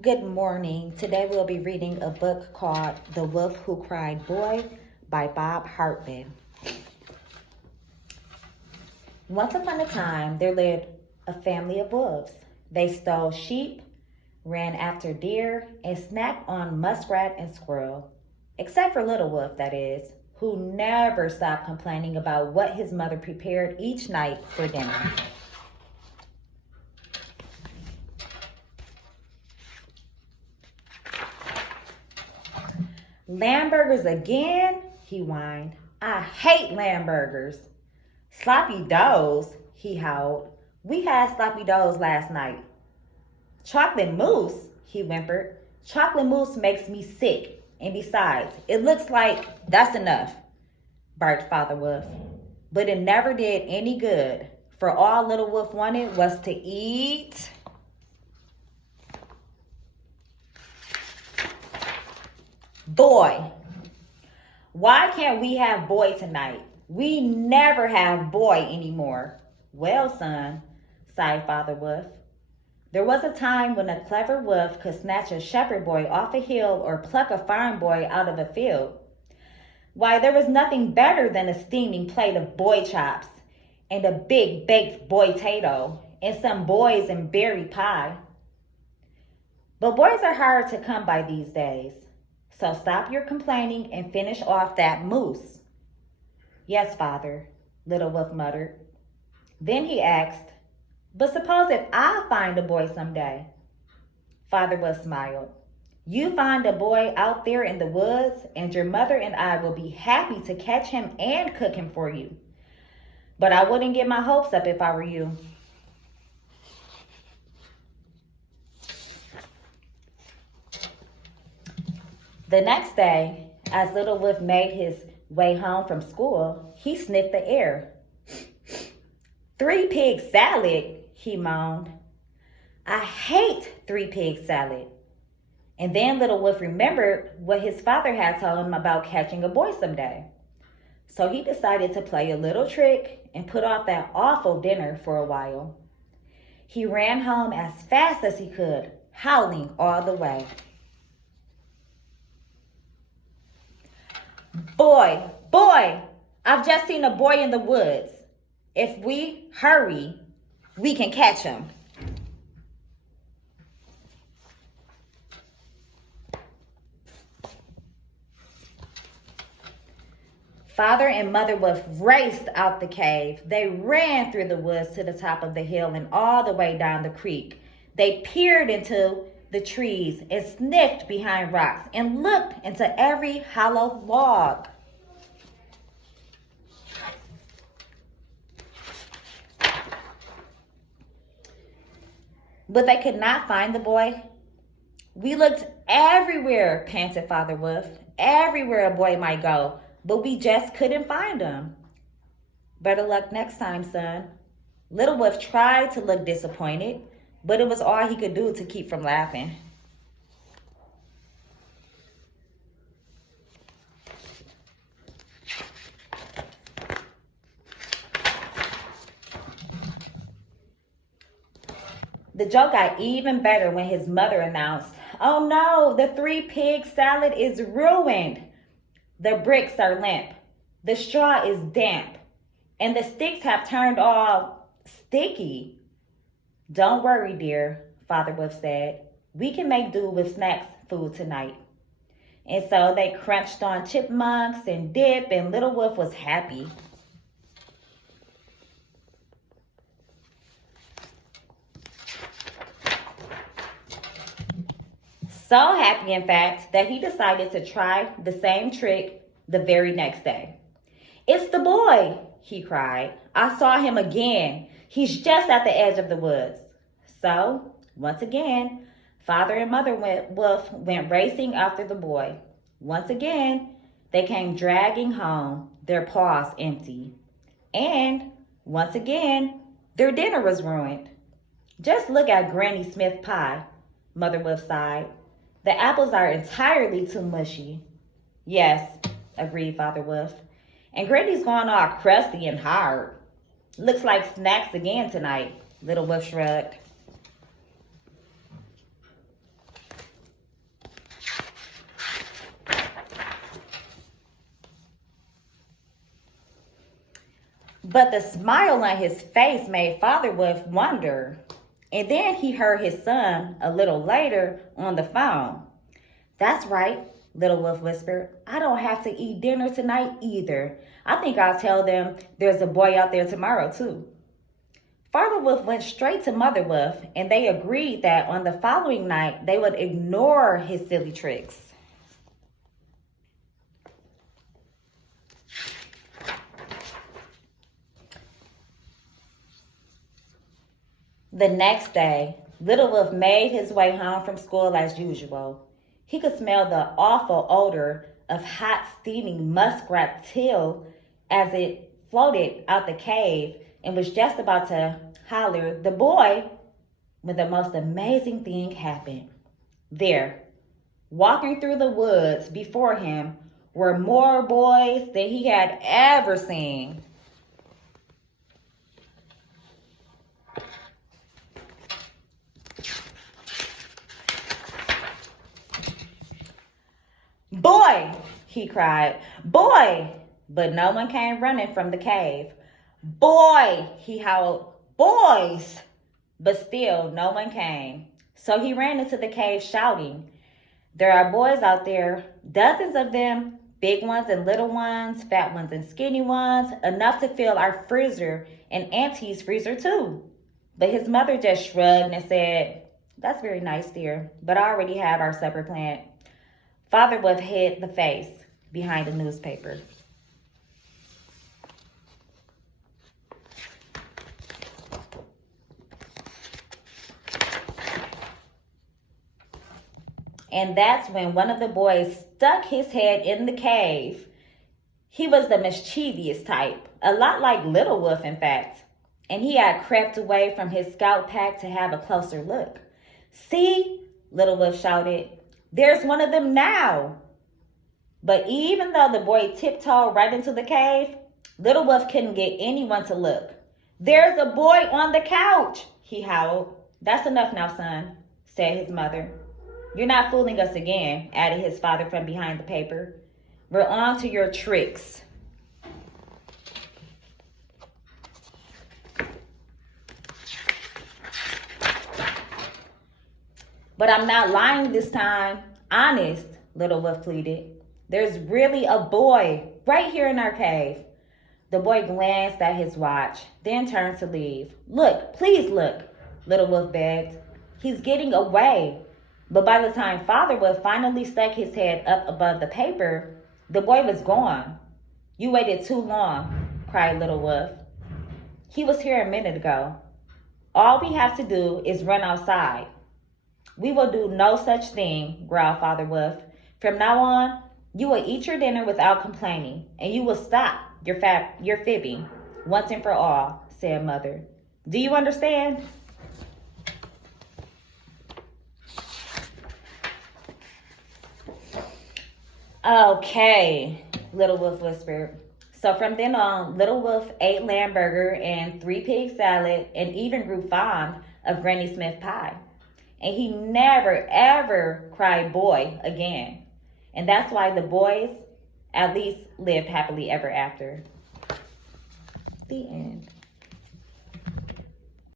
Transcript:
Good morning. Today we'll be reading a book called The Wolf Who Cried Boy by Bob Hartman. Once upon a time, there lived a family of wolves. They stole sheep, ran after deer, and snacked on muskrat and squirrel. Except for Little Wolf, that is, who never stopped complaining about what his mother prepared each night for dinner. Lamb burgers again? He whined. I hate lamb burgers. Sloppy doughs, he howled. We had sloppy doughs last night. Chocolate mousse, he whimpered. Chocolate mousse makes me sick. And besides, it looks like that's enough, barked Father Wolf. But it never did any good, for all Little Wolf wanted was to eat. Boy. Why can't we have boy tonight? We never have boy anymore. Well, son, sighed Father Wolf. There was a time when a clever wolf could snatch a shepherd boy off a hill or pluck a farm boy out of a field. Why, there was nothing better than a steaming plate of boy chops and a big baked boy-tato and some boys and berry pie. But boys are hard to come by these days. So stop your complaining and finish off that moose. Yes, Father, Little Wolf muttered. Then he asked, but suppose if I find a boy someday? Father Wolf smiled. You find a boy out there in the woods, and your mother and I will be happy to catch him and cook him for you. But I wouldn't get my hopes up if I were you. The next day, as Little Wolf made his way home from school, he sniffed the air. 3-pig salad, he moaned. I hate 3-pig salad. And then Little Wolf remembered what his father had told him about catching a boy someday. So he decided to play a little trick and put off that awful dinner for a while. He ran home as fast as he could, howling all the way. Boy, I've just seen a boy in the woods. If we hurry, we can catch him. Father and Mother Wolf raced out the cave. They ran through the woods to the top of the hill and all the way down the creek. They peered into the trees and sniffed behind rocks and looked into every hollow log. But they could not find the boy. We looked everywhere, panted Father Wolf. Everywhere a boy might go, but we just couldn't find him. Better luck next time, son. Little Wolf tried to look disappointed, but it was all he could do to keep from laughing. The joke got even better when his mother announced, oh no, the 3-pig salad is ruined. The bricks are limp, the straw is damp, and the sticks have turned all sticky. Don't worry, dear, Father Wolf said. We can make do with snacks food tonight. And so they crunched on chipmunks and dip, and Little Wolf was happy. So happy, in fact, that he decided to try the same trick the very next day. It's the boy, he cried. I saw him again. He's just at the edge of the woods. So, once again, Father and Mother Wolf went racing after the boy. Once again, they came dragging home, their paws empty. And, once again, their dinner was ruined. Just look at Granny Smith pie, Mother Wolf sighed. The apples are entirely too mushy. Yes, agreed Father Wolf. And Granny's gone all crusty and hard. Looks like snacks again tonight, Little Wolf shrugged. But the smile on his face made Father Wolf wonder. And then he heard his son a little later on the phone. "That's right," Little Wolf whispered. "I don't have to eat dinner tonight either. I think I'll tell them there's a boy out there tomorrow too." Father Wolf went straight to Mother Wolf, and they agreed that on the following night they would ignore his silly tricks. The next day, Little Wolf made his way home from school as usual. He could smell the awful odor of hot, steaming muskrat tail as it floated out the cave and was just about to holler, "The boy," when the most amazing thing happened. There, walking through the woods before him, were more boys than he had ever seen. "Boy!" he cried. "Boy!" But no one came running from the cave. "Boy!" he howled. "Boys!" But still no one came. So he ran into the cave shouting, "There are boys out there, dozens of them, big ones and little ones, fat ones and skinny ones, enough to fill our freezer and Auntie's freezer too." But his mother just shrugged and said, "That's very nice, dear, but I already have our supper planned." Father Wolf hid the face behind a newspaper. And that's when one of the boys stuck his head in the cave. He was the mischievous type, a lot like Little Wolf, in fact. And he had crept away from his scout pack to have a closer look. "See," Little Wolf shouted, "there's one of them now." But even though the boy tiptoed right into the cave, Little Wolf couldn't get anyone to look. "There's a boy on the couch," he howled. "That's enough now, son," said his mother. "You're not fooling us again," added his father from behind the paper. "We're on to your tricks." "But I'm not lying this time. Honest," Little Wolf pleaded. "There's really a boy right here in our cave." The boy glanced at his watch, then turned to leave. "Look, please look," Little Wolf begged. "He's getting away." But by the time Father Wolf finally stuck his head up above the paper, the boy was gone. "You waited too long," cried Little Wolf. "He was here a minute ago. All we have to do is run outside." "We will do no such thing," growled Father Wolf. "From now on, you will eat your dinner without complaining, and you will stop your fibbing once and for all," said Mother. "Do you understand?" "Okay," Little Wolf whispered. So from then on, Little Wolf ate lamb burger and 3-pig salad and even grew fond of Granny Smith pie. And he never, ever cried boy again. And that's why the boys at least lived happily ever after. The end.